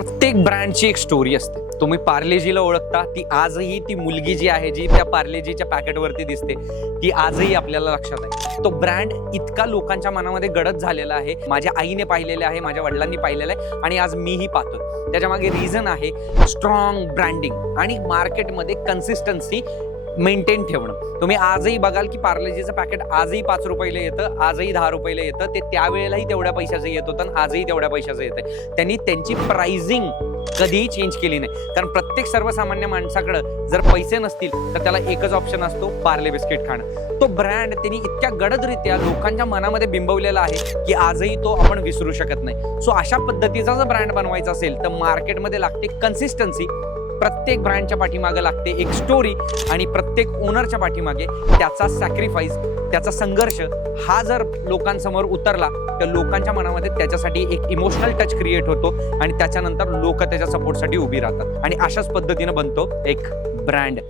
प्रत्येक ब्रँडची एक स्टोरी असते. तुम्ही पार्लेजीला ओळखता, ती आजही ती मुलगी जी आहे जी त्या पार्लेजीच्या पॅकेटवरती दिसते ती आजही आपल्याला लक्षात आहे. तो ब्रँड इतका लोकांच्या मनामध्ये गडद झालेला आहे. माझ्या आईने पाहिलेलं आहे, माझ्या वडिलांनी पाहिलेलं आहे आणि आज मीही पाहतो. त्याच्यामागे रिझन आहे स्ट्रॉंग ब्रँडिंग आणि मार्केटमध्ये कन्सिस्टन्सी मेंटेन ठेवणं. तुम्ही आजही बघाल की पार्लेजीचं पॅकेट आजही 5 रुपयाला येतं, आजही 10 रुपयाला येतं. ते त्यावेळेलाही तेवढ्या पैशाचं येत होतं आणि आजही तेवढ्या पैशाचं येतं. त्यांनी त्यांची प्राइसिंग कधीही चेंज केली नाही, कारण प्रत्येक सर्वसामान्य माणसाकडं जर पैसे नसतील तर त्याला एकच ऑप्शन असतो, पार्ले बिस्किट खाणं. तो ब्रँड त्यांनी इतक्या गडदरीत्या लोकांच्या मनामध्ये बिंबवलेला आहे की आजही तो आपण विसरू शकत नाही. सो अशा पद्धतीचा जर ब्रँड बनवायचा असेल तर मार्केटमध्ये लागते कन्सिस्टन्सी. प्रत्येक ब्रँडच्या पाठीमागे लागते एक स्टोरी आणि प्रत्येक ओनरच्या पाठीमागे त्याचा सॅक्रिफाईस, त्याचा संघर्ष हा जर लोकांसमोर उतरला तर लोकांच्या मनामध्ये त्याच्यासाठी एक इमोशनल टच क्रिएट होतो आणि त्याच्यानंतर लोक त्याच्या सपोर्टसाठी उभी राहतात आणि अशाच पद्धतीने बनतो एक ब्रँड.